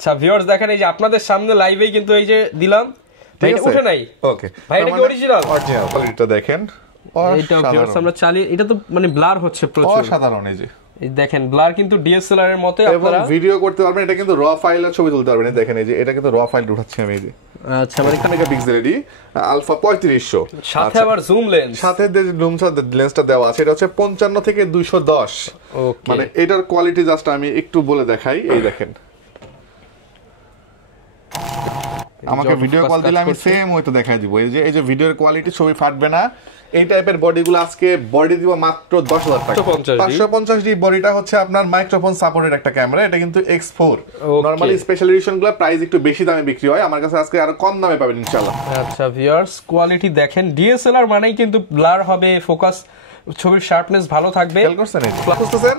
আচ্ছা ভিউয়ার্স দেখেন এই যে আপনাদের সামনে লাইভেই কিন্তু এই যে দিলাম, ভাই এটা উঠে নাই। ওকে ভাই এটা কি অরিজিনাল? অরিজিনাল কোয়ালিটিটা দেখেন। এইটা ভিউয়ার্স আমরা চালিয়ে, এটা তো মানে ব্লার হচ্ছে প্রচুর, অসাধারণ। এই যে এই দেখেন ব্লার কিন্তু ডিএসএলআর এর মতই আপনারা ভিডিও করতে পারবেন। এটা কিন্তু র ফাইলের ছবি তুলতে পারবেন। দেখেন এই যে এটা কিন্তু র ফাইল উঠাচ্ছি আমি। এই যে আচ্ছা মানে মেগাপিক্সেল এডি আলফা 3500, সাথে আবার জুম লেন্স, সাথে যে জুম লেন্সটা দেওয়া আছে এটা হচ্ছে 55 থেকে 210। ওকে মানে এটার কোয়ালিটি জাস্ট আমি একটু বলে দেখাই। এই দেখেন আমাকে ভিডিও কল দিলে আমি সেম ওইটা দেখাই দিব। এই যে ভিডিওর কোয়ালিটি, ছবি ফাটবে না। এই টাইপের বডিগুলো আজকে বডি দিব মাত্র 10,000 টাকা। 550 ডি বডিটা হচ্ছে আপনার মাইক্রোফোন সাপোর্টেড একটা ক্যামেরা। এটা কিন্তু X4। নরমালি স্পেশাল এডিশনগুলো প্রাইস একটু বেশি দামে বিক্রি হয়, আমার কাছে আজকে আরো কম দামে পাবেন ইনশাআল্লাহ। আচ্ছা ভিউয়ার্স কোয়ালিটি দেখেন, ডিএসএলআর মানেই কিন্তু ব্লার হবে, ফোকাস, ছবির শার্পনেস ভালো থাকবে। খেয়াল করছেন এই বুঝতেছেন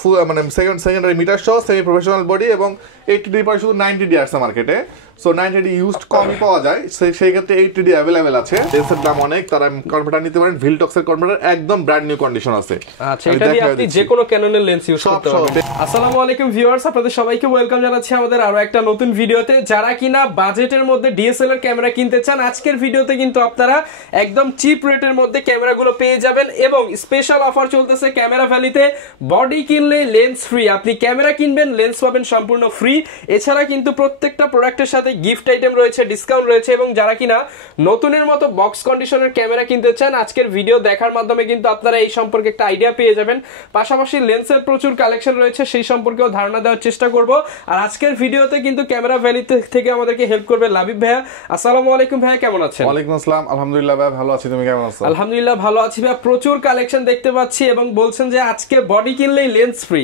ফুল মানে সেকেন্ডারি মিটার সহ সেমি প্রফেশনাল বডি এবং 80D পরে শুধু 90D আসছে মার্কেটে। সো 90D ইউজড কমই পাওয়া যায়, সেই ক্ষেত্রে 80D अवेलेबल আছে। লেন্সের দাম অনেক, তারা কনভার্টার নিতে পারেন। ভিলটক্সের কনভার্টার একদম ব্র্যান্ড নিউ কন্ডিশন আছে। আচ্ছা এটা দিয়ে আপনি যে কোনো ক্যাননের লেন্স ইউজ করতে পারবেন। আসসালামু আলাইকুম ভিউয়ার্স, আপনাদের সবাইকে ওয়েলকাম জানাচ্ছি আমাদের আরো একটা নতুন ভিডিওতে। যারা কিনা বাজেটের মধ্যে ডিএসএলআর ক্যামেরা কিনতে চান, আজকের ভিডিওতে কিন্তু আপনারা একদম চিপ রেটের মধ্যে ক্যামেরাগুলো পেয়ে যাবেন এবং স্পেশাল অফার চলতেছে ক্যামেরা ভ্যালিতে। বডি কিনলে লেন্স ফ্রি, আপনি ক্যামেরা কিনবেন লেন্স পাবেন সম্পূর্ণ ফ্রি। এছাড়া কিন্তু প্রত্যেকটা প্রোডাক্টের সাথে গিফট আইটেম রয়েছে, ডিসকাউন্ট রয়েছে এবং যারা কিনা নতুনের মতো বক্স কন্ডিশনের ক্যামেরা কিনতে চান, আজকের ভিডিও দেখার মাধ্যমে কিন্তু আপনারা এই সম্পর্কে একটা আইডিয়া পেয়ে যাবেন। পাশাপাশি লেন্সের প্রচুর কালেকশন রয়েছে, সেই সম্পর্কেও ধারণা দেওয়ার চেষ্টা করব। আর আজকের ভিডিওতে কিন্তু ক্যামেরা ভ্যালি থেকে আমাদেরকে হেল্প করবে লাবিব ভাইয়া। আসসালামু আলাইকুম ভাইয়া, কেমন আছেন? ওয়ালাইকুম আসসালাম, আলহামদুলিল্লাহ ভাই ভালো আছি, তুমি কেমন আছো? আলহামদুলিল্লাহ ভালো আছি ভাইয়া। প্রচুর কালেকশন দেখতে পাচ্ছি এবং বলছেন যে আজকে বডি কিনলেই লেন্স ফ্রি।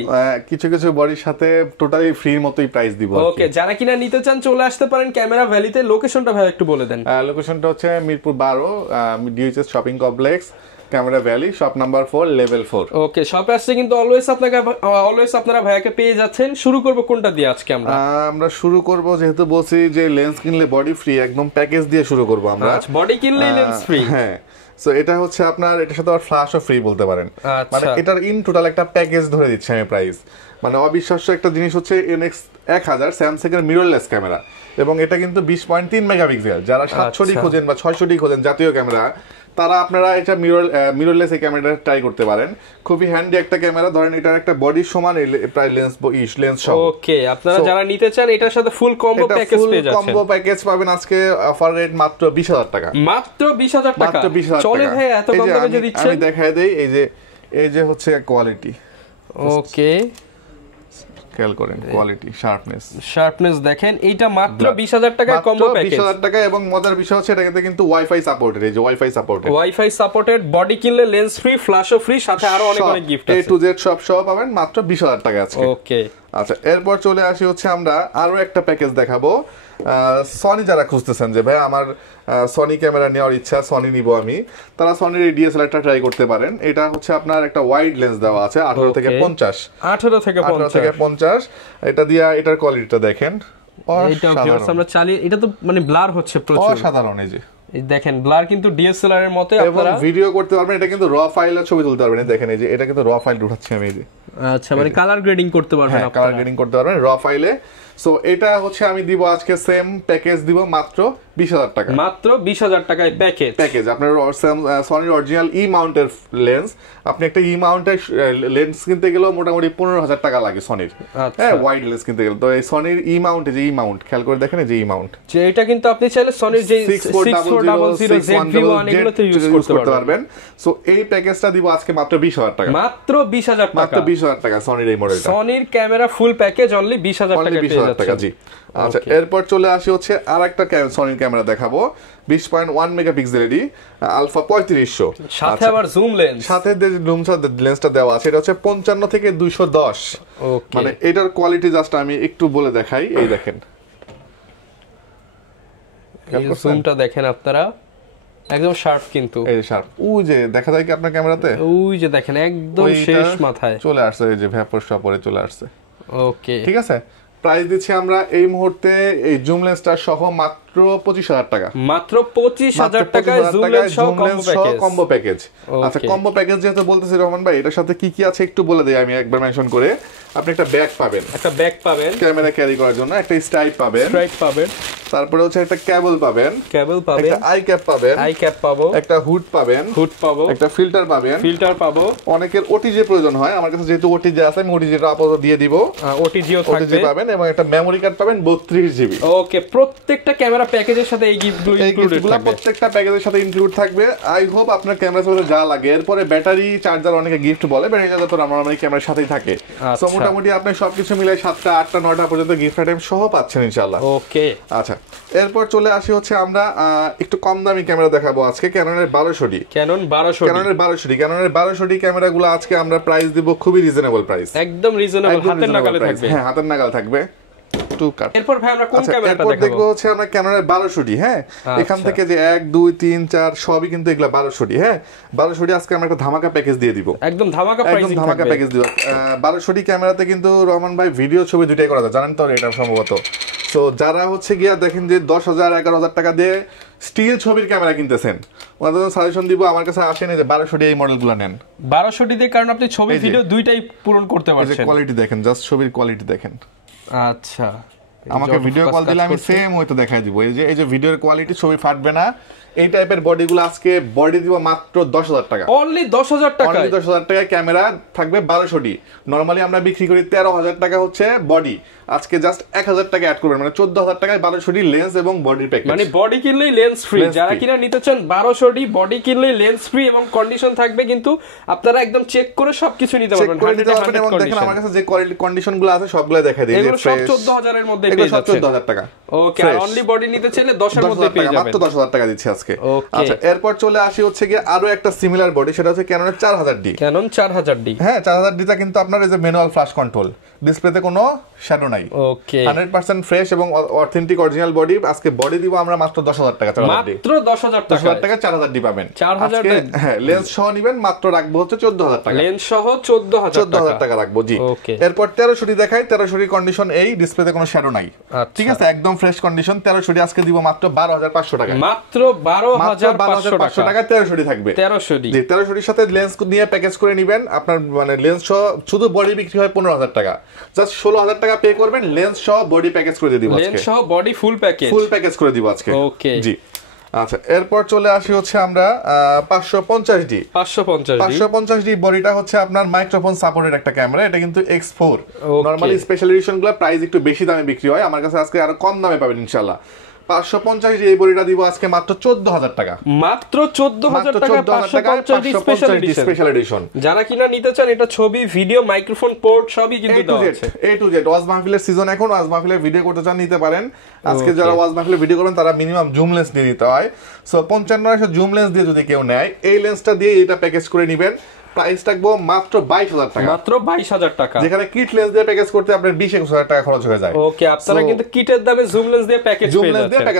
কিছু কিছু বডির সাথে টোটালি ফ্রির মতোই প্রাইস দিব। ওকে, যারা কিনা নিতে চান চলে আসতে পারেন ক্যামেরা ভ্যালিতে। লোকেশনটা ভাই একটু বলে দেন। লোকেশনটা হচ্ছে Mirpur 12 DHS shopping complex, camera valley, shop number 4, level 4। ওকে, শপে আসছে কিন্তু অলওয়েজ আপনারা ভাইয়াকে পেয়ে যাচ্ছেন। শুরু করব কোনটা দিয়ে আজকে? আমরা শুরু করব, যেহেতু বলছি যে লেন্স কিনলে বডি ফ্রি, একদম প্যাকেজ দিয়ে শুরু করব আমরা। আচ্ছা, বডি কিনলে লেন্স ফ্রি। হ্যাঁ, সো এটা হচ্ছে আপনার, এটার সাথে আর ফ্ল্যাশও ফ্রি বলতে পারেন। মানে এটার ইন টোটাল একটা প্যাকেজ ধরে দিচ্ছি আমি প্রাইস। মানে অবিশ্বাস্য একটা জিনিস হচ্ছে NX1000 স্যামসাং এর মিররলেস ক্যামেরা এবং এটা কিন্তু 20.3 মেগাপিক্সেল। যারা 700D খোঁজেন বা 600D খোঁজেন জাতীয় ক্যামেরা, তারা আপনারা এটা মিররলেস এই ক্যামেরাটা ট্রাই করতে পারেন। খুবই হ্যান্ডি একটা ক্যামেরা। ধরেন এটার একটা বডির সমান প্রায় লেন্স সহ। ওকে, আপনারা যারা নিতে চান এটার সাথে ফুল কম্বো প্যাকেজ পেয়ে যাচ্ছেন। কম্বো প্যাকেজ পাবেন আজকে অফার রেট মাত্র 20,000 টাকা। মাত্র 20,000 টাকা। মাত্র 20,000 টাকা। চলে ভাই, এত কম দামে যদি দিচ্ছেন। আমি দেখাই দেই, এই যে হচ্ছে কোয়ালিটি। ওকে, খেয়াল করেন কোয়ালিটি, শার্পনেস দেখেন। এইটা মাত্র 20,000 টাকায় কম্বো প্যাকেজ। 20,000 টাকা এবং মজার বিষয় হচ্ছে এটাতে কিন্তু ওয়াইফাই সাপোর্টেড। এই যে ওয়াইফাই সাপোর্টেড বডি কিনলে লেন্স ফ্রি, ফ্ল্যাশও ফ্রি, সাথে আরো অনেক অনেক গিফট আছে। A to Z সব পাবেন মাত্র 20,000 টাকা আজকে। ওকে, আচ্ছা এরপর চলে আসি হচ্ছে আমরা আরো একটা প্যাকেজ দেখাবো। সনি যারা খুঁজতেছেন যে ভাই আমার সনি ক্যামেরা নেওয়ার ইচ্ছা, সনি নিব আমি, তারা সনির এই ডিএসএলআরটা ট্রাই করতে পারেন। এটা হচ্ছে আপনার একটা ওয়াইড লেন্স দেওয়া আছে 18 থেকে 50। 18 থেকে 50। এটা দিয়া এটার কোয়ালিটিটা দেখেন। এইটা ভিউয়ার্স আমরা চালিয়ে, এটা তো মানে ব্লার হচ্ছে প্রচুর, অসাধারণ। এই যে দেখেন ব্লার কিন্তু ডিএসএলআর এর মতই আপনারা ভিডিও করতে পারবেন। এটা কিন্তু র ফাইলের ছবি তুলতে পারবেন। দেখেন এই যে এটা কিন্তু র ফাইল উঠাচ্ছি আমি। এই যে আচ্ছা মানে কালার গ্রেডিং করতে পারবেন আপনারা, কালার গ্রেডিং করতে পারবেন র ফাইলে। সো এটা হচ্ছে আমি দিব আজকে সেম প্যাকেজ দিব মাত্র 20,000 টাকা। মাত্র 20,000 টাকায় প্যাকেজ। আপনার সনির অরিজিনাল ই মাউন্টের লেন্স, আপনি একটা ই মাউন্টের লেন্স কিনতে গেলেও মোটামুটি 15,000 টাকা লাগে সনির। হ্যাঁ, ওয়াইড লেন্স কিনতে গেলে। তো এই সনির ই মাউন্টে যে ই মাউন্ট খেয়াল করে দেখেন, যে ই মাউন্ট, যে এটা কিন্তু আপনি চাইলে সনির যে 6400 ZV-1 এগুলোতে ইউজ করতে পারবেন। সো এই প্যাকেজটা দিব আজকে মাত্র 20,000 টাকা। মাত্র 20,000 টাকা। মাত্র 20,000 টাকা সনির এই মডেলটা। সনির ক্যামেরা ফুল প্যাকেজ অনলি 20,000 টাকা। জি। আচ্ছা এরপর চলে আসি হচ্ছে আরেকটা সনির ক্যামেরা দেখাবো। 20.1 মেগাপিক্সেল এডি আলফা 3500, সাথে আবার জুম লেন্স, সাথে যে জুম লেন্সটা দেওয়া আছে। এটা হচ্ছে 55 থেকে 210। ওকে, মানে এটার কোয়ালিটি জাস্ট আমি একটু বলে দেখাই। এই দেখেন জুমটা দেখেন আপনারা, একদম শার্প কিন্তু। এই শার্প, ওই যে দেখা যায় কি আপনার ক্যামেরাতে, ওই যে দেখেন একদম শেষ মাথায় চলে আসছে। এই যে ভ্যাপর পরে চলে আসছে। ওকে, ঠিক আছে। প্রাইস দিচ্ছি আমরা এই মুহূর্তে এই জুম লেন্সটা সহ মাত্র 25,000 টাকা। মাত্র 25,000 টাকায় জুম লেন্স সহ কম্বো প্যাকেজ। আচ্ছা কম্বো প্যাকেজ যেহেতু বলতেছি রহমান ভাই, এটার সাথে কি কি আছে একটু বলে দেই আমি একবার মেনশন করে। আপনি একটা ব্যাগ পাবেন, ক্যামেরা ক্যারি করার জন্য একটা স্ট্রাইপ পাবেন, তারপরে হচ্ছে একটা কেবল পাবেন, একটা আই ক্যাপ পাবো, একটা হুড পাবো, একটা ফিল্টার পাবো। অনেকের ওটিজি প্রয়োজন হয়, আমার কাছে যেহেতু ওটিজি আছে আমি ওটিজিটা আপাতত দিয়ে দিব, ওটিজিও পাবেন, এবং একটা মেমোরি কার্ড পাবেন 32 জিবি। ওকে, প্রত্যেকটা ক্যামেরা প্যাকেজের সাথে এই গিফটগুলো ইনক্লুডেড থাকবে, প্রত্যেকটা প্যাকেজের সাথে ইনক্লুড থাকবে। আই হোপ আপনার ক্যামেরার সাথে যা লাগে, এরপরে ব্যাটারি চার্জার অনেকে গিফট বলে, ব্যাটারি চার্জার তো আমার ক্যামেরার সাথেই থাকে। সো মোটামুটি আপনি সবকিছু মিলে 7টা 8টা 9টা পর্যন্ত গিফট আইটেম সহ পাচ্ছেন ইনশাআল্লাহ। ওকে, আচ্ছা, এরপর চলে আসি হচ্ছে আমরা একটু কম দামি ক্যামেরা দেখাবো আজকে, ক্যাননের 1200D। ক্যাননের 1200D ক্যামেরাগুলো আজকে আমরা প্রাইস দিব খুবই রিজনেবল প্রাইস, একদম রিজনেবল, হাতের নাগালে থাকবে। হ্যাঁ, হাতের নাগালে থাকবে। এরপর ভাই আমরা কোন ক্যামেরাটা দেখবো হচ্ছে আমরা ক্যাননের 1200D। হ্যাঁ, এখান থেকে যে 1 2 3 4 সবই কিন্তু এগুলা 1200D। হ্যাঁ, 1200D আজকে আমরা একটা ধামাকা প্যাকেজ দিয়ে দিব, একদম ধামাকা প্রাইসিং থাকবে, ধামাকা প্যাকেজ দিব। 1200D ক্যামেরাতে কিন্তু রহমান ভাই ভিডিও ছবি দুটাই করা যায়, জানেন তো এটা সম্ভবত। সো যারা হচ্ছে গিয়া দেখেন যে 10,000 11,000 টাকা দিয়ে স্টিল ছবির ক্যামেরা কিনতেছেন, ওনাদের সাজেশন দিব আমার কাছে আসেন এই যে 1200D এই মডেলগুলো নেন। 1200D দিয়ে কারণ আপনি ছবি ভিডিও দুইটাই পূরণ করতে পারছেন। কোয়ালিটি দেখেন, জাস্ট ছবির কোয়ালিটি দেখেন। আচ্ছা, আমাকে ভিডিও কল দিলে আমি সেম ওইটা দেখাই দিব। এই যে ভিডিওর কোয়ালিটি, ছবি ফাটবে না, এই টাইপের বডিগুলো আজকে বডি দিব মাত্র 10,000 টাকা। অনলি 10,000 টাকা, অনলি 10,000 টাকায় ক্যামেরা থাকবে 1200D। নরমালি আমরা বিক্রি করি 13,000 টাকা হচ্ছে বডি, আজকে জাস্ট 1,000 টাকা অ্যাড করবেন, মানে 14,000 টাকায় 1200D লেন্স এবং বডির প্যাকেজ। মানে বডি কিনলেই লেন্স ফ্রি, যারা কিনা নিতে চান 1200D বডি কিনলেই লেন্স ফ্রি, এবং কন্ডিশন থাকবে কিন্তু আপনারা একদম চেক করে সবকিছু নিতে পারবেন। এবং দেখেন আমার কাছে যে কোয়ালিটি কন্ডিশনগুলো আছে সবগুলো দেখাই দিই, এগুলো সব 14,000 এর মধ্যে পেয়ে যাচ্ছে, 14,000 টাকা। ওকে, আর অনলি বডি নিতে চাইলে 10 এর মধ্যে পেয়ে যাবেন, মাত্র 10,000 টাকা দিচ্ছি আজকে। আচ্ছা, এরপর চলে আসি হচ্ছে কি আরো একটা সিমিলার বডি, সেটা হচ্ছে ক্যাননের 4000D। ক্যানন 4000D, হ্যাঁ 4000D টা কিন্তু আপনার এই যে ম্যানুয়াল ফ্ল্যাশ কন্ট্রোল, ডিসপ্লেতে কোনো শ্যাডো নাই। ওকে, 100% ফ্রেশ এবং অথেন্টিক অরিজিনাল বডি। আজকে বডি দিব আমরা মাত্র 10,000 টাকা, মাত্র 10,000 টাকা 4000D পাবেন। 4000, হ্যাঁ, লেন্স সহ নেবেন মাত্র রাখবো হচ্ছে 14,000 টাকা, লেন্স সহ 14,000 টাকা রাখবো। জি, ওকে। এরপর 1300D দেখাই, 1300D কন্ডিশন এই, ডিসপ্লেতে কোনো শ্যাডো নাই, ঠিক আছে, একদম ফ্রেশ কন্ডিশন। 1300D আজকে দিব মাত্র 12,500 টাকা, মাত্র 12,500 টাকা 1300D থাকবে। 1300D, জি, 1300D সাথে লেন্স নিয়ে প্যাকেজ করে নেবেন, আপনার মানে লেন্স সহ শুধু বডি বিক্রি হয় 15,000 টাকা, জাস্ট 16,000 টাকা পে করবেন, লেন্স সহ বডি প্যাকেজ করে দিয়ে দিব আজকে, লেন্স সহ বডি ফুল প্যাকেজ করে দিব আজকে। ওকে, জি। আচ্ছা, এরপর চলে আসি হচ্ছে আমরা 550D বডিটা হচ্ছে আপনার মাইক্রোফোন সাপোর্টেড একটা ক্যামেরা, এটা কিন্তু X4। নরমালি স্পেশাল এডিশন গুলো প্রাইস একটু বেশি দামে বিক্রি হয়, আমার কাছে আজকে আরো কম দামে পাবেন ইনশাআল্লাহ। 550 এই বডিটা দিব আজকে মাত্র 14,000 টাকা, মাত্র 14,000 টাকা 550 স্পেশাল এডিশন। যারা কিনা নিতে চান, এটা ছবি ভিডিও মাইক্রোফোন পোর্ট সবই কিন্তু দেওয়া আছে, A to Z। ওয়াজ মাহফিলের সিজন, এখন ওয়াজ মাহফিলের ভিডিও করতে চান নিতে পারেন। আজকে যারা ওয়াজ মাহফিলের ভিডিও করেন তারা মিনিমাম জুম লেন্স নিয়ে নিতে হয়। সো 55 জুম লেন্স দিয়ে যদি কেউ নেয়, এই লেন্সটা দিয়ে এটা প্যাকেজ করে নেবেন, প্রাইস থাকবো মাত্র 22,000 টাকা, মাত্র 22,000 টাকা। যেখানে কিট লেন্স দিয়ে প্যাকেজ করতে আপনার 20-21,000 টাকা খরচ হয়ে যায়। ওকে, আপনারা কিন্তু কিটের দামে জুম লেন্স দিয়ে প্যাকেজ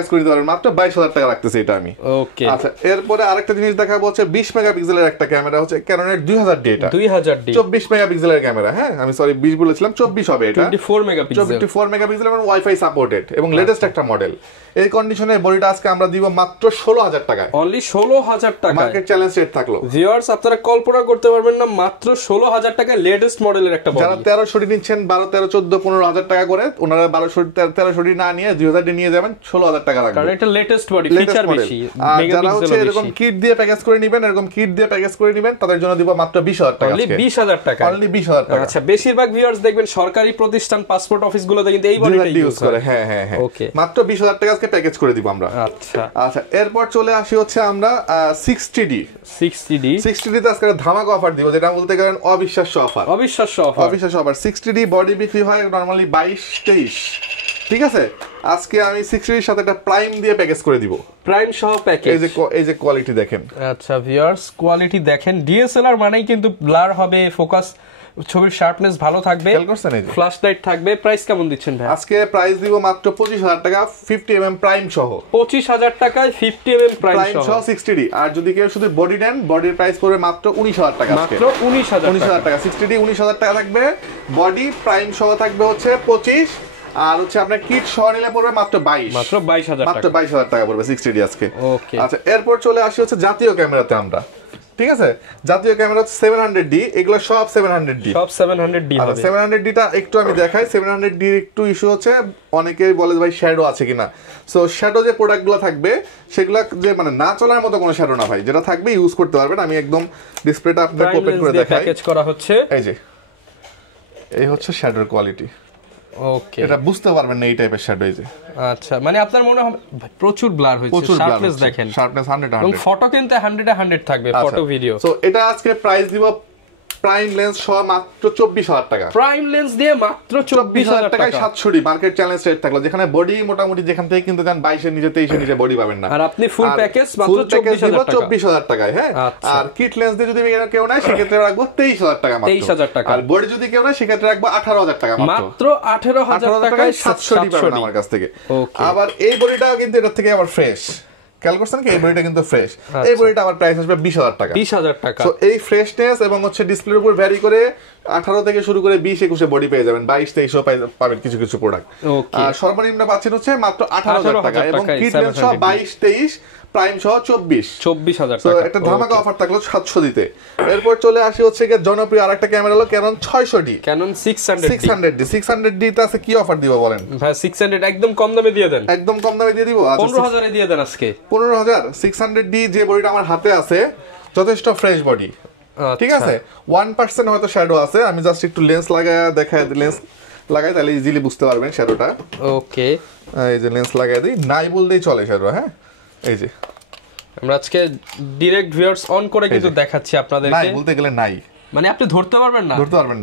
করে দিতে পারেন, মাত্র 22,000 টাকা রাখতেছে এটা আমি। ওকে, আচ্ছা, এরপরে আরেকটা জিনিস দেখাবো হচ্ছে 20 মেগাপিক্সেলের একটা ক্যামেরা, হচ্ছে ক্যাননের 2000D। এটা 2000D 24 মেগাপিক্সেলের ক্যামেরা। হ্যাঁ, আমি সরি 20 বলেছিলাম, 24 হবে এটা, 24 মেগাপিক্সেল এবং ওয়াইফাই সাপোর্টেড এবং লেটেস্ট একটা মডেল। এই কন্ডিশনে বডিটা আজকে আমরা দিব মাত্র 16,000 টাকায়, অনলি 16,000 টাকা। মার্কেট চ্যালেঞ্জ রেট থাকলো ভিউয়ার্স, আপনারা কল্পনা করতে পারবেন না, মাত্র 16,000 টাকা লেটেস্ট মডেলের একটা বডি। যারা 1300D নিচ্ছেন 12, 13, 14, 15,000 টাকা করে, ওনারা 1300D না নিয়ে 2000D নিয়ে যাবেন, 16,000 টাকা রাখবেন, কারণ এটা লেটেস্ট বডি, ফিচার বেশি। আর যারা হচ্ছে এরকম কিট দিয়ে প্যাকেজ করে নেবেন, তাদের জন্য দিব মাত্র 20,000 টাকা, অনলি 20,000 টাকা, অনলি 20,000 টাকা। আচ্ছা, বেশিরভাগ ভিউয়ার্স দেখবেন সরকারি প্রতিষ্ঠান, পাসপোর্ট অফিসগুলোতে কিন্তু এই বডিটা ইউজ করে। হ্যাঁ হ্যাঁ হ্যাঁ, ওকে, মাত্র 20,000 টাকা আজকে প্যাকেজ করে দিব আমরা। আচ্ছা আচ্ছা, এরপর চলে আসি হচ্ছে আমরা 60D তে আজকে ধামাকা অফার দিব, যেটা বলতে গেলেন অবিশ্বাস্য অফার। 60D বডি বিক্রি হয় নরমালি 22-23, ঠিক আছে, আজকে আমি 60D সাথে একটা প্রাইম দিয়ে প্যাকেজ করে দিব, প্রাইম সহ প্যাকেজ। এই যে কোয়ালিটি দেখেন। আচ্ছা ভিউয়ার্স, কোয়ালিটি দেখেন, ডিএসএলআর মানেই কিন্তু ব্লার হবে, ফোকাস, ছবির শার্পনেস ভালো থাকবে, ফ্ল্যাশ লাইট থাকবে। প্রাইস কেমন দিচ্ছেন ভাই? আজকে প্রাইস দিব মাত্র 25,000 টাকা, 50mm প্রাইম সহ। 25,000 টাকায় 50mm প্রাইম সহ 60D। আর যদি কেউ শুধু বডি নেন, বডির প্রাইস পড়বে মাত্র 19,000 টাকা, মাত্র 19,000 টাকা। 60D 19,000 টাকা থাকবে, বডি প্রাইম সহ থাকবে হচ্ছে 25, আর হচ্ছে আপনার কিট সহ নিলে পড়বে মাত্র 22,000 টাকা পড়বে 60D আজকে। ওকে, আচ্ছা, এরপর চলে আসি হচ্ছে জাতীয় ক্যামেরাতে আমরা ঠিক আছে, জাতীয় ক্যামেরা 700D, এগুলো সব 700D, সব 700D হবে। 700D টা একটু আমি দেখাই। 700D একটু ইস্যু হচ্ছে, অনেকেই বলে ভাই শ্যাডো আছে কিনা। সো শ্যাডো যে প্রোডাক্টগুলো থাকবে সেগুলো যে মানে না চলার মতো কোনো শ্যাডো না ভাই, যেটা থাকবে ইউজ করতে পারবেন। আমি একদম ডিসপ্লেটা আপনাদের ওপেন করে দেখাই। প্যাকেজ করা হচ্ছে, এই যে এই হচ্ছে শ্যাডোর কোয়ালিটি। ওকে, এটা বুঝতে পারবেন না এই টাইপের শ্যাডো। এই যে আচ্ছা, মানে আপনার মনে হবে প্রচুর ব্লার হচ্ছে, শার্পনেস দেখেন, শার্পনেস 100 এবং ফটো কিন্তু 100 থাকবে, ফটো ভিডিও। সো এটা আজকে প্রাইস দিব প্রাইম লেন্স সহ মাত্র 24000 টাকা। প্রাইম লেন্স দিয়ে মাত্র 24000 টাকায় 700D মার্কেট চ্যালেঞ্জ রেট থাকলো, যেখানে বডি মোটামুটি যেখান থেকে কিনতে যান 22 এর নিচে 23 এর নিচে বডি পাবেন না। আর আপনি ফুল প্যাকেজ মাত্র 24000 টাকায়। হ্যাঁ, আর কিট লেন্স দিয়ে যদি কেউ নেয় সেক্ষেত্রে রাখবো 23000 টাকা মাত্র। 23000 টাকা। আর বডি যদি কেউ নেয় সেক্ষেত্রে রাখবো 18000 টাকা মাত্র 18000 টাকায় 700D পাবেন আমার কাছ থেকে। আবার এই বডিটাও কিন্তু এর থেকে আবার ফ্রেশ, খেয়াল করছেন কি, এই বডিটা কিন্তু ফ্রেশ। এই বডিটা আমার প্রাইস আসবে 20000 টাকা। 20000 টাকা। সো এই ফ্রেশনেস এবং হচ্ছে ডিসপ্লের উপর ভ্যারি করে 18 থেকে শুরু করে 20 21 বডি পেয়ে যাবেন, 22 23 পাবেন কিছু কিছু প্রোডাক্ট। আর সর্বনিম্ন পাচ্ছেন হচ্ছে মাত্র 18000 টাকা, এবং কিট লেন্স সহ 22 23 প্রাইম সহ 24000 টাকা। একটা ধামাকা অফার থাকলো 700 দিতে। এরপর চলে আসি হচ্ছে জনপ্রিয় আরেকটা ক্যামেরা হলো ক্যানন 600D। ক্যানন 600D তে আছে কি অফার দিব বলেন ভাই? 600 একদম কম দামে দিয়ে দেন। একদম কম দামে দিয়ে দিব। 15000 এ দিয়ে দেন আজকে। 15000। 600D যে বডিটা আমার হাতে আছে যথেষ্ট ফ্রেশ বডি, ঠিক আছে। 1% হয়তো শ্যাডো আছে, আমি জাস্ট একটু লেন্স লাগায় দেখাই, লেন্স লাগাই তাহলে ইজিলি বুঝতে পারবেন শ্যাডোটা। ওকে, এই যে লেন্স লাগাই দিই, নাই বললেই চলে শ্যাডো। হ্যাঁ, এই যে আমরা আজকে ডাইরেক্ট ভিউয়ার্স অন করে কিন্তু দেখাচ্ছি আপনাদেরকে। নাই বলতে গেলে নাই, মানে আপনি ধরতে পারবেন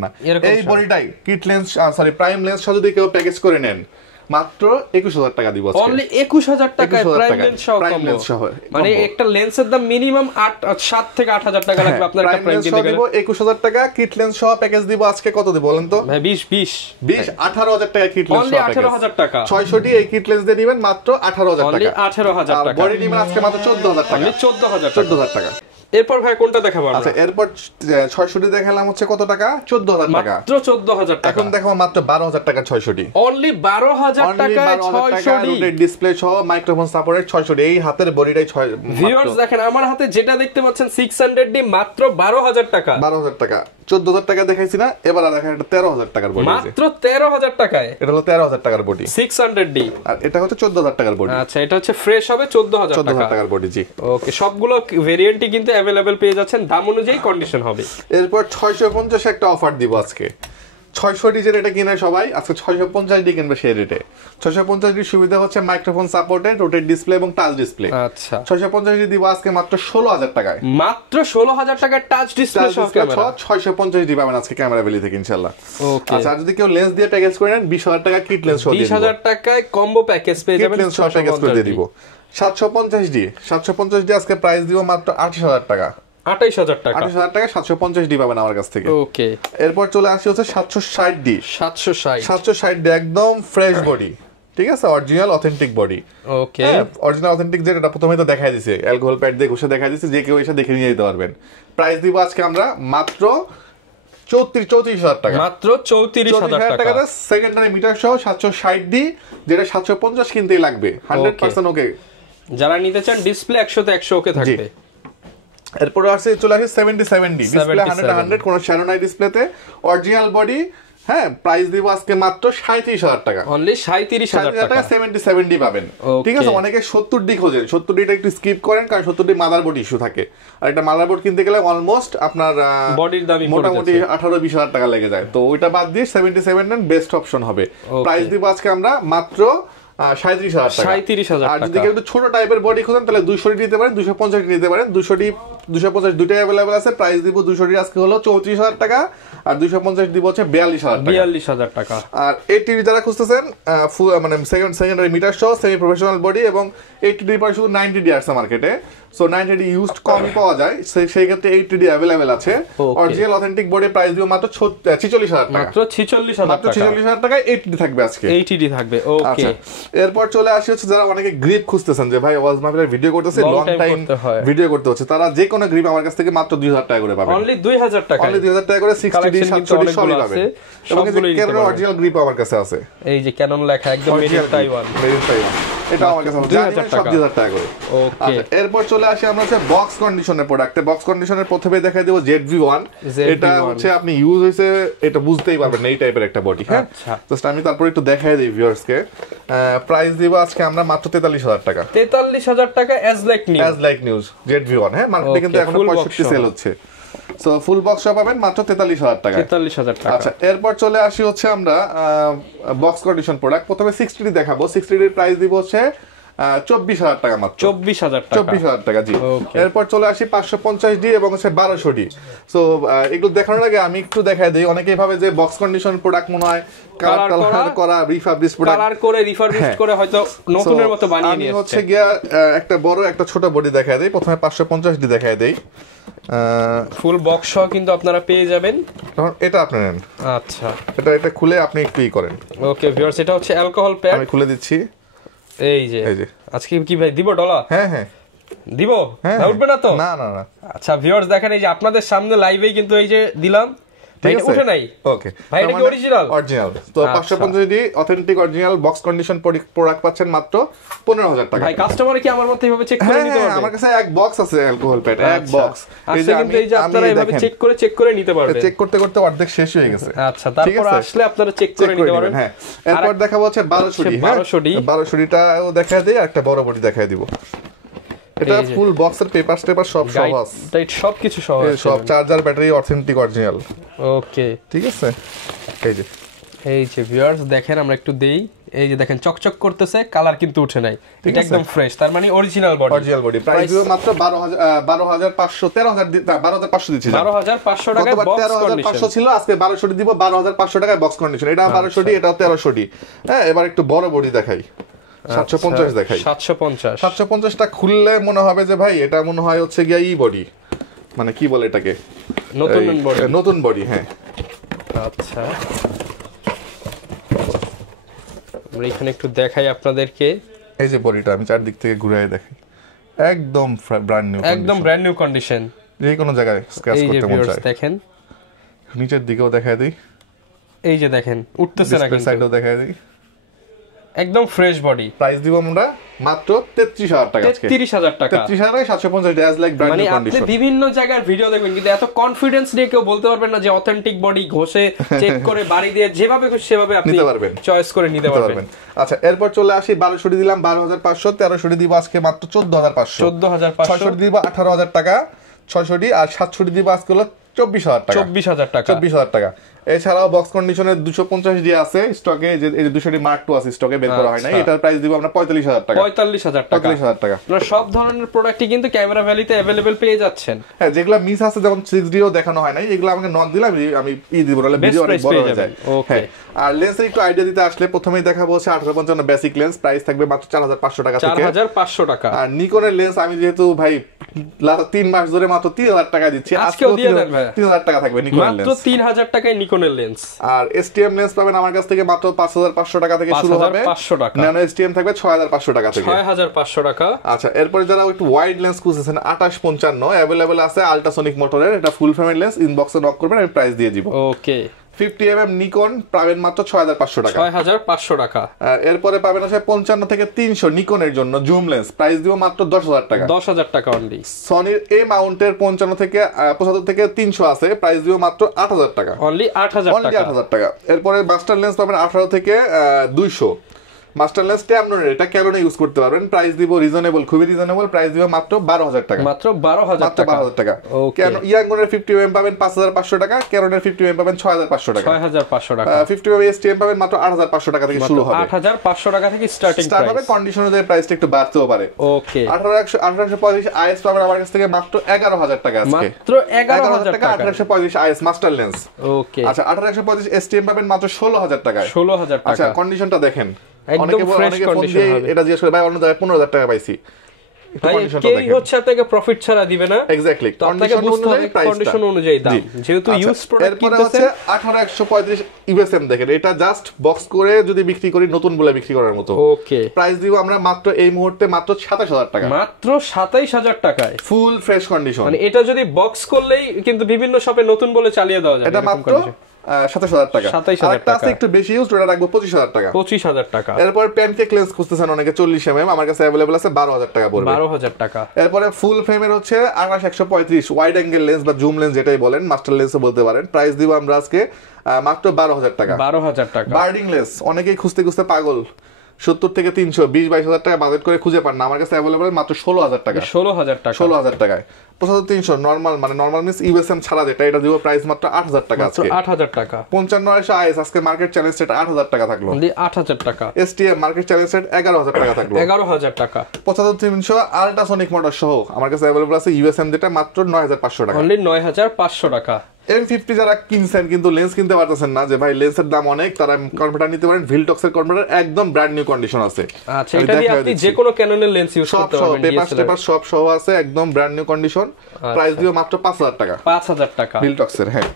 না। এই বডিটাই kit lens sorry prime lens সহ যদি কেউ প্যাকেজ করে নেন মাত্র 21000 টাকা দিব আজকে। অনলি 21000 টাকায় প্রাইম লেন্স সহ। মানে একটা লেন্সের দাম মিনিমাম 7 থেকে 8000 টাকা লাগবে আপনার একটা প্রাইম কিনতে গেলে। 21000 টাকা কিট লেন্স সহ প্যাকেজ দিব আজকে। কত দিব বলেন তো ভাই? 20 18000 টাকা কিট লেন্স সহ। 18000 টাকা। 600D এই কিট লেন্স দিয়ে নেবেন মাত্র 18000 টাকা। অনলি 18000 টাকা। বডি নিবেন আজকে মাত্র 14000 টাকা। 14000 টাকা। এরপর ভাই কোনটা দেখাবো? আচ্ছা, এরপর 600D দেখালাম হচ্ছে কত টাকা? 14000 টাকা। মাত্র 14000 টাকা। এখন দেখাবো মাত্র 12000 টাকা 600D। অনলি 12000 টাকায় 600D ডিসপ্লে সহ মাইক্রোফোন সাপোর্টেড 600D। এই হাতের বডিটাই 6। ভিউয়ার্স দেখেন আমার হাতে যেটা দেখতে পাচ্ছেন 600D মাত্র 12000 টাকা। 12000 টাকা। 14000 টাকা দেখাইছি না, এবার দেখেন এটা 13000 টাকার বডি। মাত্র 13000 টাকায়। এটা হলো 13000 টাকার বডি 600D। আর এটা হচ্ছে 14000 টাকার বডি। আচ্ছা, এটা হচ্ছে ফ্রেশ হবে 14000 টাকার বডি। জি, ওকে, সবগুলো ভেরিয়েন্টই কিন্তু अवेलेबल পেয়ে যাচ্ছেন, দাম অনুযায়ী কন্ডিশন হবে। এরপর 650 একটা অফার দিব আজকে। 600D যে রেটে কিনে সবাই, আজকে 650D কিনবে সেই রেটে। 650D সুবিধা হচ্ছে মাইক্রোফোন সাপোর্টেড, রোটেট ডিসপ্লে এবং টাচ ডিসপ্লে। আচ্ছা, 650D দিব আজকে মাত্র 16000 টাকায়। মাত্র 16000 টাকার টাচ ডিসপ্লে সহ ক্যামেরা 650D পাবেন আজকে ক্যামেরা ভ্যালি থেকে ইনশাআল্লাহ। ওকে, আচ্ছা, আর যদি কেউ লেন্স দিয়ে প্যাকেজ করে নেন 20000 টাকা কিট লেন্স সহ দিয়ে দিব। 20000 টাকায় কম্বো প্যাকেজ পেয়ে যাবেন। লেন্স সহ প্যাকেজ করে দিয়ে দিব। 750D আজকে প্রাইস দিব মাত্র 28000 টাকা। 28000 টাকা। 28000 টাকা 750D পাবেন আমার কাছ থেকে। ওকে, এরপর চলে আসি হচ্ছে 760D। 760 একদম ফ্রেশ বডি, ঠিক আছে, অরিজিনাল অথেন্টিক বডি। ওকে, অরিজিনাল অথেন্টিক যেটা প্রথমেই তো দেখাই দিয়েছে, অ্যালকোহল প্যাড দিয়ে ঘষে দেখাই দিয়েছে, যে কেউ এসে দেখে নিয়ে যেতে পারবেন। প্রাইস দিব আজকে আমরা মাত্র 34000 টাকা। মাত্র 34000 টাকা। সেকেন্ডারি মিটার সহ 760D, যেটা 750 কিনতেই লাগবে 100% ওকে। যারা নিতে চান ডিসপ্লে 100 তে 100 ওকে থাকবে। এরপর আসছে চলে আসে 77D ডিসপ্লে 100 কোনো শ্যাডো নাই ডিসপ্লেতে, অরিজিনাল বডি। হ্যাঁ, প্রাইস দিব আজকে মাত্র 37000 টাকা। অনলি 37000 টাকা 77D পাবেন। ঠিক আছে, অনেকে 70D খোঁজেন, 70Dটা একটু স্কিপ করেন কারণ 70D মাদারবোর্ড ইস্যু থাকে। আর একটা মাদারবোর্ড কিনতে গেলে অলমোস্ট আপনার বডির দাম মোটামুটি 18-20 টাকা লেগে যায়। তো ওইটা বাদ দিয়ে 77 নেন, বেস্ট অপশন হবে। প্রাইস দিব আজকে আমরা মাত্র 37000 টাকা। 37000 টাকা। আর যদি কেউ একটু ছোট টাইপের বডি খোঁজেন তাহলে 200D নিতে পারেন, 250D নিতে পারেন। 250 দুইটাই अवेलेबल আছে। প্রাইস দিব 200D আজকে হলো 34000 টাকা, আর 250 দিব হচ্ছে 42000 টাকা। আর 80D যারা খুঁজতেছেন ফুল মানে সেকেন্ডারি মিটার সহ সেমি প্রফেশনাল বডি, এবং 80D পরে শুধু 90D আসছে মার্কেটে। সো 90D ইউজড কম পাওয়া যায়, সেই ক্ষেত্রে 80D अवेलेबल আছে। অরিজিনাল অথেন্টিক বডি প্রাইস দিব মাত্র 46000 টাকা। মাত্র 46000 টাকা। 46000 টাকায় 80D থাকবে আজকে। 80D থাকবে। ওকে, এরপর চলে আসি হচ্ছে যারা অনেকে গ্রিপ খুঁজতেছেন, যে ভাই ওয়াজ মাহফিলের ভিডিও করতেছে, লং টাইম ভিডিও করতে হচ্ছে, তারা যে কোনো গ্রিপ আমার কাছ থেকে মাত্র 2000 টাকা করে পাবেন। অনলি 2000 টাকা। অনলি 2000 টাকা করে 60D 700D সবই পাবেন। এবং ক্যানোন অরিজিনাল গ্রিপ আমার কাছে আছে। এই যে ক্যানোন লেখা একদম made in Taiwan. Made in Taiwan. এটা আমার কাছে 2000 টাকা করে। ওকে, এরপর চলে আসি আমরা হচ্ছে বক্স কন্ডিশনের প্রোডাক্টে। বক্স কন্ডিশনের প্রথমে দেখাই দেব ZV-1। এটা হচ্ছে আপনি ইউজ হইছে এটা বুঝতেই পারবেন এই টাইপের একটা বডি। হ্যাঁ, জাস্ট আমি তারপর একটু দেখাই দেই ভিউয়ার্স কে। প্রাইস দিব আজকে আমরা মাত্র 43000 টাকা। 43000 টাকা অ্যাজ লাইক নিউজ ZV-1। হ্যাঁ, মার্কেটে কিন্তু এখন 65 সেল হচ্ছে। সো ফুল বক্স পাবেন মাত্র 43000 টাকা। 43000 টাকা। আচ্ছা, এরপর চলে আসি হচ্ছে আমরা বক্স কন্ডিশন প্রোডাক্ট। প্রথমে 60D দেখাবো। 60D এর প্রাইস দিব হচ্ছে 24000 টাকা মাত্র। 24000 টাকা জি। এরপর চলে আসি 550D এবং হচ্ছে 1200D। সো এগুলো দেখানোর আগে আমি একটু দেখাই দেই। অনেকেই ভাবে যে বক্স কন্ডিশন প্রোডাক্ট মনে হয় কালার করা রিফারবিশ প্রোডাক্ট, কালার করে রিফারবিশ করে হয়তো নতুনের মতো বানিয়ে নিয়ে আমি হচ্ছে গিয়া একটা বড় একটা ছোট বডি দেখাই দেই। প্রথমে 550D দেখাই দেই। ফুল বক্স সহ কিন্তু আপনারা পেয়ে যাবেন। তখন এটা আপনি নেন। আচ্ছা, এটা খুলে আপনি একটু করেন। ওকে ভিউয়ার্স, এটা হচ্ছে অ্যালকোহল প্যাড। আমি খুলে দিচ্ছি। এই যে আজকে কি ভাই দিব ডলা? হ্যাঁ হ্যাঁ দিব, না উঠবে না তো? না না না। আচ্ছা ভিউয়ার্স, দেখেন এই যে আপনাদের সামনে লাইভেই কিন্তু এই যে দিলাম, এটা উঠে নাই। ওকে ভাই, এটা কি অরিজিনাল? তো 550D authentic original box condition product পাচ্ছেন মাত্র 15000 টাকা। ভাই, কাস্টমার কি আমার মতো এইভাবে চেক করে নিতে পারবে? আমার কাছে এক বক্স আছে অ্যালকোহল প্যাড, এক বক্স। এই যে আপনারা এইভাবে চেক করে নিতে পারবেন। চেক করতে করতে অর্ধেক শেষ হয়ে গেছে। আচ্ছা, তারপর আসলে আপনারা চেক করে নিতে পারবেন। হ্যাঁ, এরপর দেখাবো হচ্ছে 1200D-টাও দেখায় দেই, আর একটা বড় বডি দেখায় দিব। এটা ফুল বক্সের পেপার সব সহজ, রাইট, সবকিছু সহজ, সব চার্জার ব্যাটারি অথেন্টিক অরিজিনাল। ওকে, ঠিক আছে। এই যে ভিউয়ার্স দেখেন, আমরা একটু দেই। এই যে দেখেন চকচক করতেছে, কালার কিন্তু উঠে নাই, এটা একদম ফ্রেশ, তার মানে অরিজিনাল বডি। প্রাইস মাত্র 12500 12500 দিচ্ছি। 12500 টাকায় বক্স কন্ডিশন 12500 ছিল, আজকে 1200 দিব 12500 টাকায় বক্স কন্ডিশন। এটা 1200D, এটা 1300D। হ্যাঁ, এবার একটু বড় বডি দেখাই। 750 দেখাই। 750টা খুললে মনে হবে যে ভাই এটা মনে হয় হচ্ছে গিয়া বডি, মানে কি বলে এটাকে, নতুন বডি। হ্যাঁ, আচ্ছা, আমরা এখানে একটু দেখাই আপনাদেরকে। এই যে বডিটা আমি চারদিক থেকে ঘুরে দেখাই, একদম ব্র্যান্ড নিউ কন্ডিশন। যে কোনো জায়গায় স্ক্র্যাচ করতে মন চায়। দেখেন নিচের দিকেও দেখায় দেই। এই যে দেখেন উঠতেছে না, কিন্তু সাইডেও দেখায় দেই, একদম ফ্রেশ বডি। প্রাইস দিব আমরা মাত্র 33000 টাকা। 33000 টাকা। 33000 750 as like brand new condition. আপনি বিভিন্ন জায়গার ভিডিও দেখবেন, কিন্তু এত কনফিডেন্স নিয়ে কেউ বলতে পারবেন না যে অথেন্টিক বডি ঘষে চেক করে বাড়ি দিয়ে যেভাবে খুশি সেভাবে আপনি নিতে পারবেন, চয়েস করে নিতে পারবেন। আচ্ছা, এরপর চলে আসি 1200D দিলাম 12500, 1300D দিব আজকে মাত্র 14500, 600D দিব 18000 টাকা 600D, আর 700D দিব আজকে হলো 24000 টাকা। 24000 টাকা। এছাড়াও বক্স কন্ডিশনের 250D আছে স্টকে, যে 200D মার্ক 2 আছে স্টকে, বের করা হয় না। এটার প্রাইস দিব আমরা 45000 টাকা। 45000 টাকা। আপনারা সব ধরনের প্রোডাক্টই কিন্তু ক্যামেরা ভ্যালিতে अवेलेबल পেয়ে যাচ্ছেন। হ্যাঁ, যেগুলা মিস আছে যেমন 6Dও দেখানো হয় নাই, এগুলো আমাকে নক দিলে আমি দিব, নাহলে ভিডিও অনেক বড় হয়ে যায়। ওকে, আর লেন্সের একটু আইডিয়া দিতে আসলে প্রথমেই দেখাবো হচ্ছে 1855 বেসিক লেন্স, প্রাইস থাকবে মাত্র 4500 টাকা থেকে। 4500 টাকা। আর নিকনের লেন্স আমি যেহেতু ভাই 3 মাস ধরে মাত্র 3000 টাকা দিচ্ছি, আজকেও দিয়ে দেন ভাই। 3000 টাকা থাকবে নিকনের লেন্স, মাত্র 3000 টাকায় নিকনের লেন্স। আর STM লেন্স পাবেন আমার কাছ থেকে মাত্র 5500 টাকা থেকে শুরু হবে। 5500 টাকা। ন্যানো STM থাকবে 6500 টাকা থেকে। 6500 টাকা। আচ্ছা, এরপরে যারা একটু ওয়াইড লেন্স খুঁজছেন 2855 अवेलेबल আছে আল্ট্রাসনিক মোটরের, এটা ফুল ফ্রেমের লেন্স, ইনবক্সে নক করবেন, আমি প্রাইস দিয়ে দিব। ওকে, 50mm নিকন পাবেন মাত্র 6500 টাকা। 6500 টাকা। এরপরে পাবেন আছে 55 থেকে 300 নিকনের জন্য জুম লেন্স, প্রাইস দিব মাত্র 10000 টাকা। 10000 টাকা অনলি। সনির এই মাউন্টের 55 থেকে 75 থেকে 300 আছে, প্রাইস দিব মাত্র 8000 টাকা। অনলি 8000 টাকা। এরপরে মাস্টার লেন্স পাবেন 18 থেকে 200। মাস্টার লেন্স ট্যামননের, এটা ক্যানোনে ইউজ করতে পারবেন, প্রাইস দিব রিজনেবল, খুবই রিজনেবল, প্রাইস দিব মাত্র 12000 টাকা। মাত্র 12000 টাকা। ক্যানন ইয়াঙ্গনের 50mm পাবেন 5500 টাকা, ক্যানোনের 50mm পাবেন 6500 টাকা। 6500 টাকা। 50mm STM পাবেন মাত্র 8500 টাকা থেকে শুরু হবে। 8500 টাকা থেকে স্টার্ট হবে। কন্ডিশন অনুযায়ী প্রাইসটা একটু বাড়তেও পারে। ওকে, 1825 IS পাবেন আমার কাছ থেকে মাত্র 11000 টাকা আজকে। মাত্র 11000 টাকা। 1825 IS মাস্টার লেন্স। ওকে, আচ্ছা, 1825 STM পাবেন মাত্র 16000 টাকায়। 16000 টাকা। আচ্ছা, কন্ডিশনটা দেখেন, একদম ফ্রেশ কন্ডিশন হবে। এটা জিজ্ঞেস করে ভাই অন্য জায়গায় 15000 টাকা পাইছি, কেই হচ্ছে আপনাকে প্রফিট ছাড়া দিবে না। এক্স্যাক্টলি, কন্ডিশন অনুযায়ী কন্ডিশন অনুযায়ী দাম, যেহেতু ইউজ প্রোডাক্ট কিনতেছেন। 18135 USM দেখেন, এটা জাস্ট বক্স করে যদি বিক্রি করি নতুন বলে বিক্রি করার মতো। ওকে, প্রাইস দিব আমরা মাত্র এই মুহূর্তে মাত্র 27000 টাকা। মাত্র 27000 টাকায় ফুল ফ্রেশ কন্ডিশন। মানে এটা যদি বক্স করলেই কিন্তু বিভিন্ন শপে নতুন বলে চালিয়ে দেওয়া যায়। এটা মাত্র 27,000 টাকা। আরেকটা আছে একটু বেশি ইউজ, ওটা রাখবো 25,000 টাকা। 25,000 টাকা। এরপর প্যানকেক লেন্স খুঁজতেছেন অনেকে 40 mm, আমার কাছে अवेलेबल আছে 12,000 টাকা পড়বে। 12,000 টাকা। এরপরে ফুল ফ্রেমের হচ্ছে 28-135 ওয়াইড অ্যাঙ্গেল লেন্স বা জুম লেন্স যেটাই বলেন, মাস্টার লেন্সও বলতে পারেন। প্রাইস দিব আমরা আজকে মাত্র 12,000 টাকা। 12,000 টাকা। বার্ডিং লেন্স অনেকেই খুঁজতে খুঁজতে পাগল, 70 থেকে 300, 20-22,000 টাকা বাজেট করে খুঁজে পান না, আমার কাছে अवेलेबल মাত্র 16,000 টাকা। 16,000 টাকা। 16,000 টাকায় 75-300 নরমাল, মানে নরমাল মিন্স ইউএসএম ছাড়া যেটা, এটা দিব প্রাইস মাত্র 8,000 টাকা আজকে। 8,000 টাকা। 55 আইএস আজকে মার্কেট চ্যালেঞ্জ সেট 8,000 টাকা থাকলো। 8,000 টাকা। এসটিএম মার্কেট চ্যালেঞ্জ সেট 11,000 টাকা থাকলো। 11,000 টাকা। 75-300 আল্ট্রাসনিক মোটর সহ আমার কাছে अवेलेबल আছে ইউএসএম যেটা মাত্র 9,500 টাকা। অনলি 9,500 টাকা। M50 যারা কিনছেন কিন্তু লেন্স কিনতে পারতেছেন না, যে ভাই লেন্সের দাম অনেক, তারা কনভার্টার নিতে পারেন। ভিলটক্সের কনভার্টার একদম ব্র্যান্ড নিউ কন্ডিশন আছে। আচ্ছা, এটা দিয়ে আপনি যে কোনো ক্যাননের লেন্স ইউজ করতে পারবেন। পেপার সব সহ আছে, একদম ব্র্যান্ড নিউ কন্ডিশন। প্রাইস দিও মাত্র 5,000 টাকা। 5,000 টাকা ভিলটক্সের। হ্যাঁ,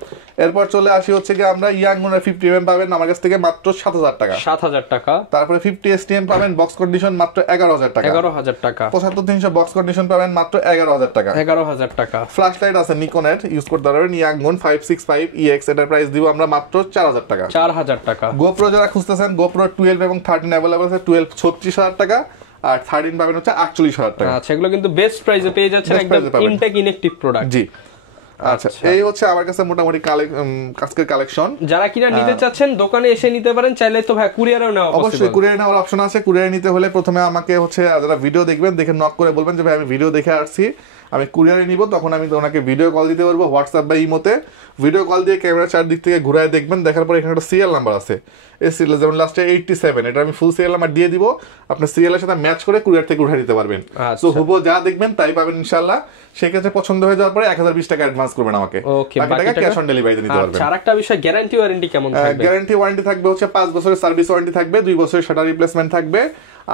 এরপর চলে আসি হচ্ছে কি আমরা ইয়াংগুনের 50 mm পাবেন আমার কাছ থেকে মাত্র 7,000 টাকা। 7,000 টাকা। তারপরে 50 STM পাবেন বক্স কন্ডিশন মাত্র 11,000 টাকা। 11,000 টাকা। 75-300 বক্স কন্ডিশন পাবেন মাত্র 11,000 টাকা। 11,000 টাকা। ফ্ল্যাশ লাইট আছে নিকনের, ইউজ করতে পারবেন ইয়াংগুন 565 EX, এটার প্রাইস দিব আমরা মাত্র 4,000 টাকা। 4,000 টাকা। গোপ্রো যারা খুঁজতেছেন, গোপ্রো 12 এবং 13 अवेलेबल আছে। 12 36,000 টাকা আর 13 পাবেন হচ্ছে 48,000 টাকা। আচ্ছা, এগুলো কিন্তু বেস্ট প্রাইসে পেয়ে যাচ্ছেন, একদম ইনটেক ইনঅ্যাকটিভ প্রোডাক্ট। জি। আচ্ছা, এই হচ্ছে আমার কাছে মোটামুটি আজকের কালেকশন। যারা কিনা নিতে চাচ্ছেন দোকানে এসে নিতে পারেন, চাইলে তো ভাই কুরিয়ারও নেওয়া পসিবল। অবশ্যই কুরিয়ার নেওয়ার অপশন আছে। কুরিয়ার নিতে হলে প্রথমে আমাকে হচ্ছে যারা ভিডিও দেখবেন দেখে নক করে বলবেন যে ভাই আমি ভিডিও দেখে আসছি, আমি কুরিয়ারে নিব, তখন আমি ওনাকে ভিডিও কল দিতে পারবো হোয়াটসঅ্যাপ বা ইমোতে। ভিডিও কল দিয়ে ক্যামেরা চারদিক থেকে ঘুরায় দেখবেন, দেখার পর এখানে একটা সিরিয়াল নাম্বার আছে, এই সিরিয়াল যেমন লাস্টে 87, এটা আমি ফুল সিরিয়াল নাম্বার দিয়ে দিব, আপনি সিরিয়ালের সাথে ম্যাচ করে কুরিয়ার থেকে উঠাই দিতে পারবেন। তো হুবহু যা দেখবেন তাই পাবেন ইনশাআল্লাহ। সেক্ষেত্রে পছন্দ হয়ে যাওয়ার পরে 1,020 টাকা অ্যাডভান্স করবেন আমাকে, বাকি টাকা ক্যাশ অন ডেলিভারিতে নিতে পারবেন। আচ্ছা, আরেকটা বিষয়, গ্যারান্টি ওয়ারেন্টি কেমন থাকবে? গ্যারান্টি ওয়ারেন্টি থাকবে হচ্ছে 5 বছরের সার্ভিস ওয়ারেন্টি থাকবে, 2 বছরের শাটার রিপ্লেসমেন্ট থাকবে,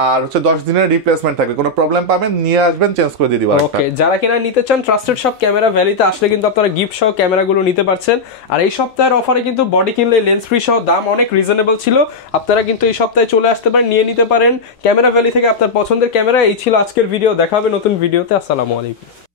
আর হচ্ছে 10 দিনের রিপ্লেসমেন্ট থাকবে। কোনো প্রবলেম পাবেন নিয়ে আসবেন, চেঞ্জ করে দিয়ে দিব। ওকে, যারা কিনা নিতে চান ট্রাস্টেড শপ ক্যামেরা ভ্যালিতে আসলে কিন্তু আপনারা গিফট সহ ক্যামেরাগুলো নিতে পারছেন। আর এই সপ্তাহের অফারে কিন্তু বডি কিনলে লেন্স ফ্রি সহ দাম অনেক রিজনেবল ছিল, আপনারা কিন্তু এই সপ্তাহে চলে আসতে পারেন, নিয়ে নিতে পারেন ক্যামেরা ভ্যালি থেকে আপনার পছন্দের ক্যামেরা। এই ছিল আজকের ভিডিও, দেখা হবে নতুন ভিডিওতে। আসসালামু আলাইকুম।